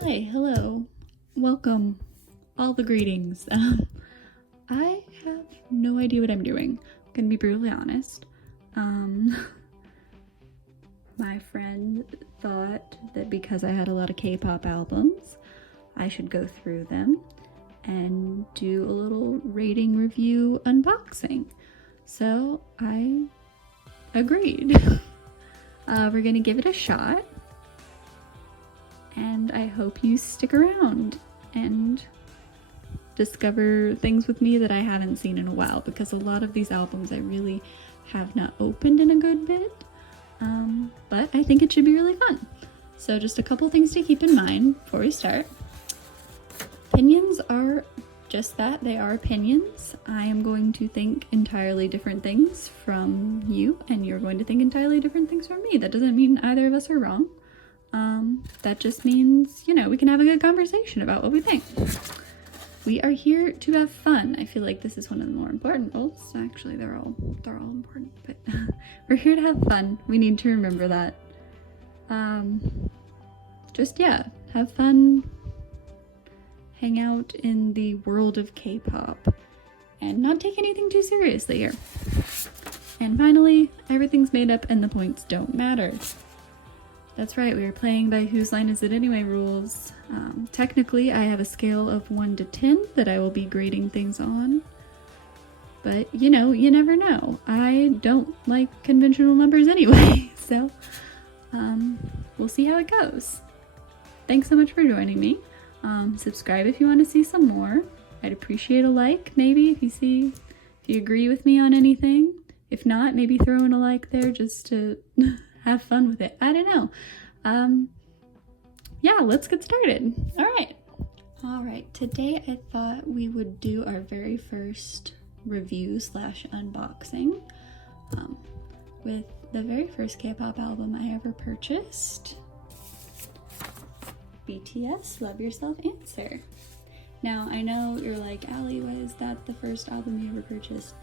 Hi, hello, welcome, all the greetings. I have no idea what I'm doing. I'm gonna be brutally honest. My friend thought that because I had a lot of K-pop albums, I should go through them and do a little rating review unboxing. So I agreed. We're gonna give it a shot. And I hope you stick around and discover things with me that I haven't seen in a while, because a lot of these albums I really have not opened in a good bit, but I think it should be really fun. So just a couple things to keep in mind before we start. Opinions are just that, they are opinions. I am going to think entirely different things from you, and you're going to think entirely different things from me. That doesn't mean either of us are wrong. That just means, we can have a good conversation about what we think. We are here to have fun. I feel like this is one of the more important goals. Actually, they're all important, but we're here to have fun. We need to remember that. Have fun, hang out in the world of K-pop, and not take anything too seriously here. And finally, everything's made up and the points don't matter. That's right, we are playing by whose line is it anyway rules. Technically, I have a scale of 1 to 10 that I will be grading things on. But, you never know. I don't like conventional numbers anyway, so we'll see how it goes. Thanks so much for joining me. Subscribe if you want to see some more. I'd appreciate a like, maybe, if you agree with me on anything. If not, maybe throw in a like there just to have fun with it. I don't know. Let's get started. All right. Today I thought we would do our very first review / unboxing with the very first K-pop album I ever purchased. BTS, Love Yourself Answer. Now, I know you're like, Allie, why is that the first album you ever purchased?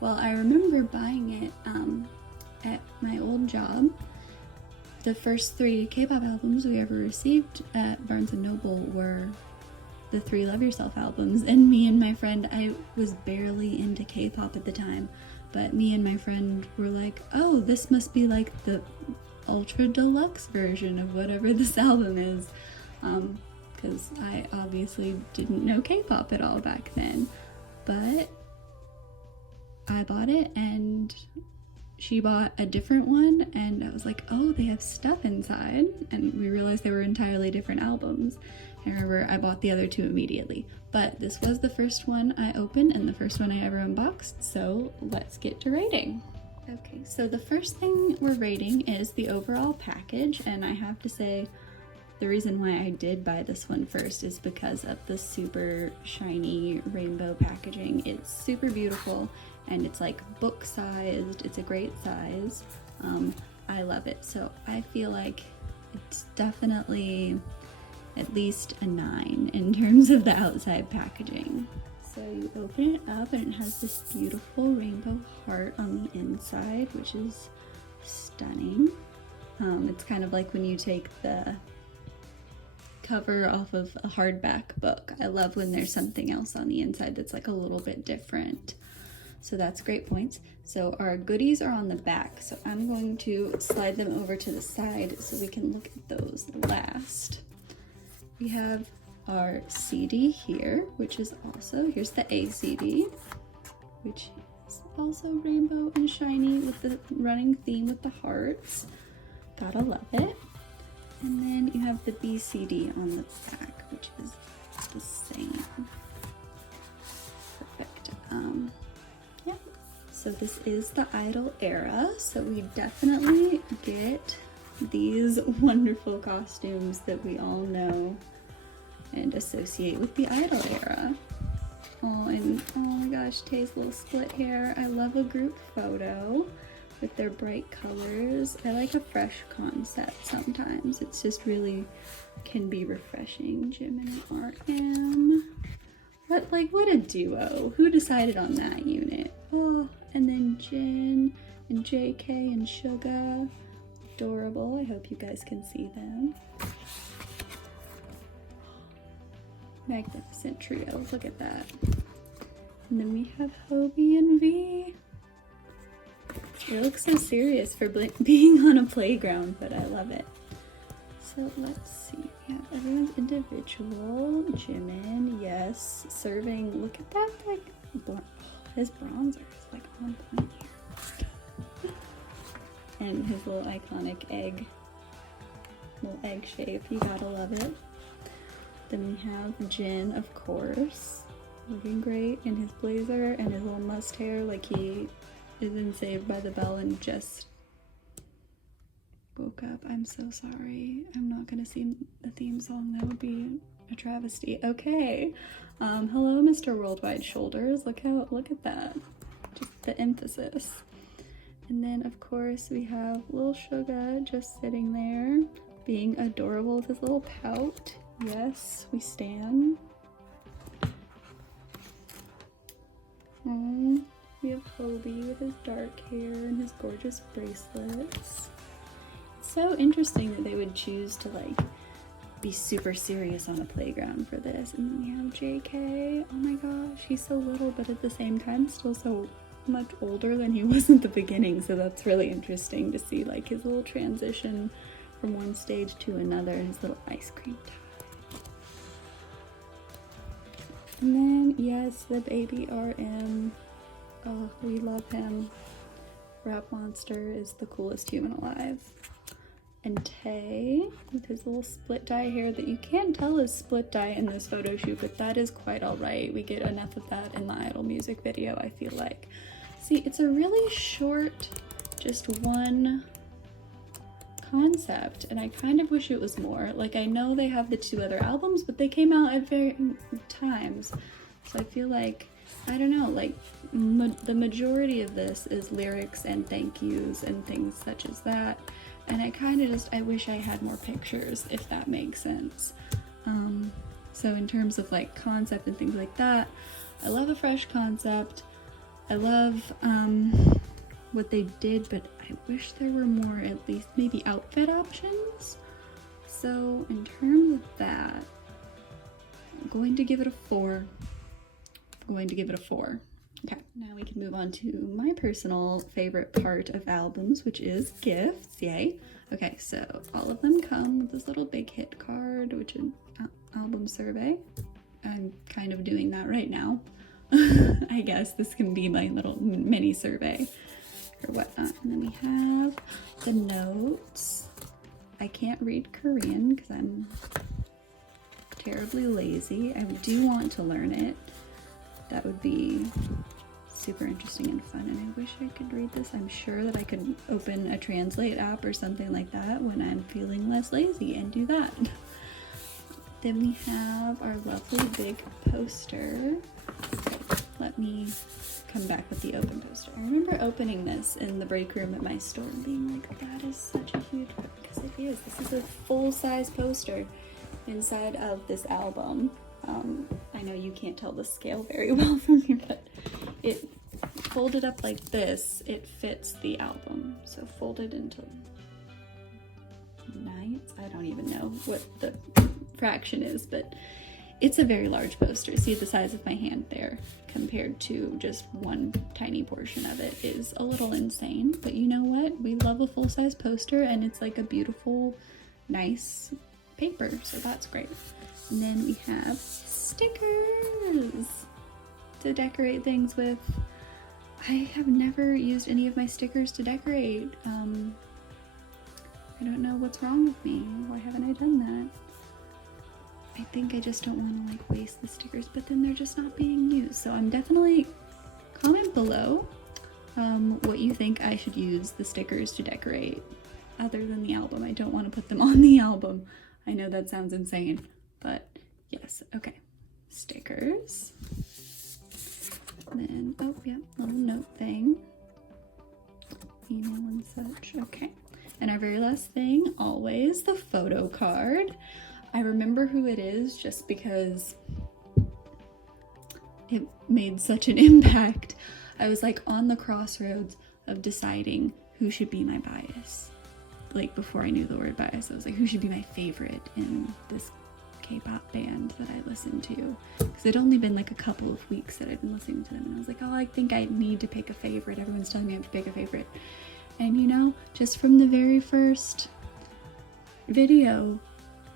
Well, I remember buying it at my old job. The first 3 K-pop albums we ever received at Barnes & Noble were the 3 Love Yourself albums, and me and my friend, I was barely into K-pop at the time, but me and my friend were like, oh, this must be like the ultra deluxe version of whatever this album is, because I obviously didn't know K-pop at all back then, but I bought it and she bought a different one, and I was like, oh, they have stuff inside, and we realized they were entirely different albums. I remember I bought the other 2 immediately, but this was the first one I opened and the first one I ever unboxed, so let's get to rating. Okay, so the first thing we're rating is the overall package, and I have to say the reason why I did buy this one first is because of the super shiny rainbow packaging. It's super beautiful, and it's like book sized. It's a great size. I love it. So I feel like it's definitely at least a 9 in terms of the outside packaging. So you open it up and it has this beautiful rainbow heart on the inside, which is stunning. It's kind of like when you take the cover off of a hardback book. I love when there's something else on the inside that's like a little bit different. So that's great points. So our goodies are on the back, so I'm going to slide them over to the side so we can look at those last. We have our CD here, which is also, here's the A CD, which is also rainbow and shiny with the running theme with the hearts. Gotta love it. And then you have the B CD on the back, which is the same. Perfect. So this is the Idol era, so we definitely get these wonderful costumes that we all know and associate with the Idol era. Oh, and oh my gosh, Tae's little split hair. I love a group photo with their bright colors. I like a fresh concept sometimes. It's just really can be refreshing. Jim and RM. What a duo. Who decided on that unit? Oh, and then Jin and JK and Suga. Adorable. I hope you guys can see them. magnificent trio. Look at that. And then we have Hobie and V. They look so serious for being on a playground, but I love it. So let's see. We have everyone's individual. Jimin, yes. Serving. Look at that. Like, his bronzer is like on point here. And his little iconic egg. Little egg shape. You gotta love it. Then we have Jin, of course. Looking great in his blazer and his little must hair, like he is in Saved by the Bell and just woke up. I'm so sorry. I'm not gonna sing the theme song. That would be a travesty. Okay. Hello, Mr. Worldwide Shoulders. Look at that. Just the emphasis. And then of course we have Lil Suga just sitting there, being adorable with his little pout. Yes, we stand. We have Hobie with his dark hair and his gorgeous bracelets. It's so interesting that they would choose to like be super serious on a playground for this. And then we have JK. Oh my gosh, he's so little, but at the same time still so much older than he was at the beginning. So that's really interesting to see like his little transition from one stage to another, and his little ice cream tie. And then, yes, the baby RM. Oh, we love him. Rap Monster is the coolest human alive. And Tay, with his little split dye hair that you can't tell is split dye in this photo shoot, but that is quite alright. We get enough of that in the Idol music video, I feel like. See, it's a really short, just one concept, and I kind of wish it was more. Like, I know they have the 2 other albums, but they came out at varying times, so I feel like, I don't know, like the majority of this is lyrics and thank yous and things such as that, and I kind of just, I wish I had more pictures, if that makes sense. So in terms of like concept and things like that, I love a fresh concept. I love what they did, but I wish there were more, at least maybe outfit options. So in terms of that, I'm going to give it a 4. Okay, now we can move on to my personal favorite part of albums, which is gifts. Yay. Okay, so all of them come with this little big hit card, which is album survey. I'm kind of doing that right now. I guess this can be my little mini survey or whatnot. And then we have the notes. I can't read Korean because I'm terribly lazy. I do want to learn it. That would be super interesting and fun, and I wish I could read this. I'm sure that I could open a translate app or something like that when I'm feeling less lazy and do that. Then we have our lovely big poster. Let me come back with the open poster. I remember opening this in the break room at my store and being like, that is such a huge, because it is. This is a full-size poster inside of this album. I know you can't tell the scale very well from here, but it folded up like this, it fits the album. So folded into ninths, I don't even know what the fraction is, but it's a very large poster. See the size of my hand there compared to just one tiny portion of it is a little insane, but you know what? We love a full-size poster, and it's like a beautiful, nice paper, so that's great. And then we have stickers to decorate things with. I have never used any of my stickers to decorate. I don't know what's wrong with me. Why haven't I done that? I think I just don't want to like waste the stickers, but then they're just not being used. So I'm definitely, comment below what you think I should use the stickers to decorate other than the album. I don't want to put them on the album. I know that sounds insane, but yes, okay. Stickers. And then, oh yeah, little note thing. Email and such, okay. And our very last thing, always the photo card. I remember who it is just because it made such an impact. I was like on the crossroads of deciding who should be my bias. Like before I knew the word bias, I was like, who should be my favorite in this K-pop band that I listened to, because it'd only been like a couple of weeks that I'd been listening to them, and I was like, oh, I think I need to pick a favorite. Everyone's telling me I have to pick a favorite. And you know, just from the very first video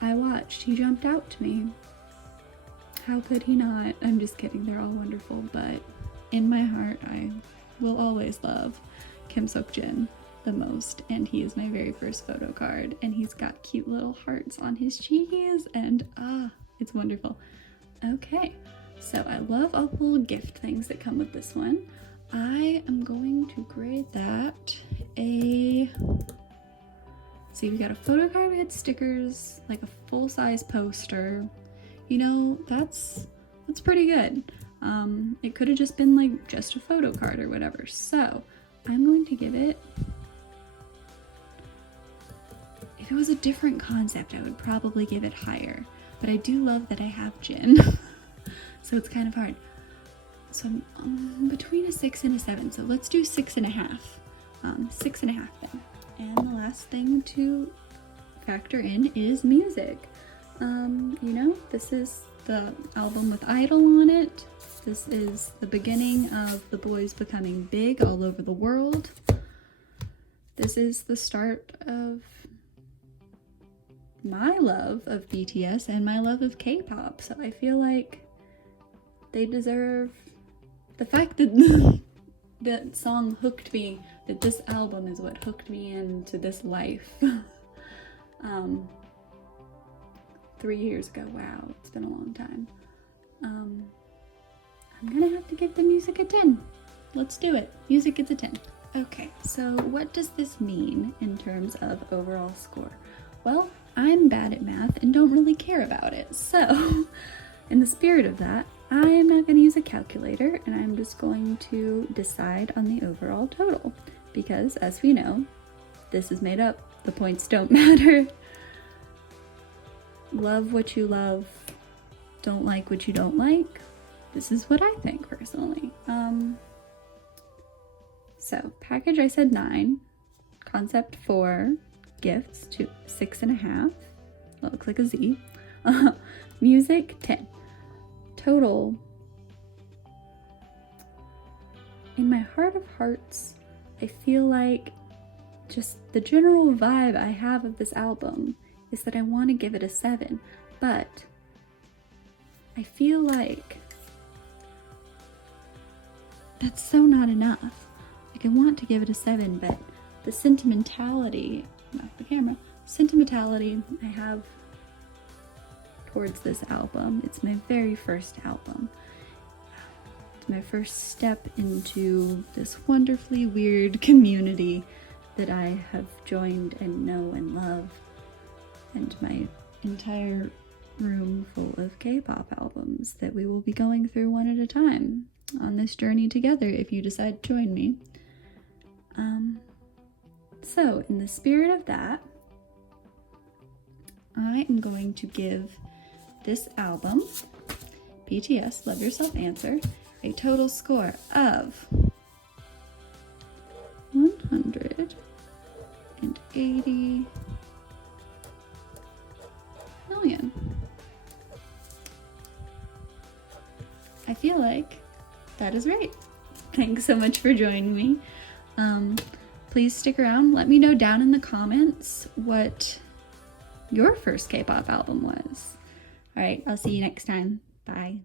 I watched, he jumped out to me. How could he not? I'm just kidding, they're all wonderful, but in my heart, I will always love Kim Seok-jin the most, and he is my very first photo card, and he's got cute little hearts on his cheeks, and it's wonderful. Okay, so I love all the little gift things that come with this one. I am going to grade that a... See, we got a photo card, we had stickers, like a full-size poster. You know, that's pretty good. It could have just been like just a photo card or whatever. So I'm going to give it, if it was a different concept, I would probably give it higher, but I do love that I have Jin. So it's kind of hard. So I'm between a 6 and a 7. So let's do 6.5. 6.5 then. And the last thing to factor in is music. You know, this is the album with Idol on it. This is the beginning of the boys becoming big all over the world. This is the start of my love of BTS and my love of K-pop. So I feel like they deserve the fact that that song hooked me, that this album is what hooked me into this life. 3 years ago. Wow, it's been a long time. I'm gonna have to give the music a 10. Let's do it. Music gets a 10. Okay, so what does this mean in terms of overall score? Well, I'm bad at math and don't really care about it. So, in the spirit of that, I'm not gonna use a calculator, and I'm just going to decide on the overall total. Because, as we know, this is made up. The points don't matter. Love what you love, don't like what you don't like. This is what I think personally. So package, I said 9, concept 4, gifts 6.5. That looks like a Z. Music 10. Total, in my heart of hearts, I feel like just the general vibe I have of this album is that I want to give it a 7, but I feel like that's so not enough. Like, I want to give it a 7, but the sentimentality, not the camera, sentimentality I have towards this album, it's my very first album. It's my first step into this wonderfully weird community that I have joined and know and love. And my entire room full of K-pop albums that we will be going through one at a time on this journey together if you decide to join me. So in the spirit of that, I am going to give this album, BTS Love Yourself Answer, a total score of 180 million. I feel like that is right. Thanks so much for joining me. Please stick around. Let me know down in the comments what your first K-pop album was. All right, I'll see you next time. Bye.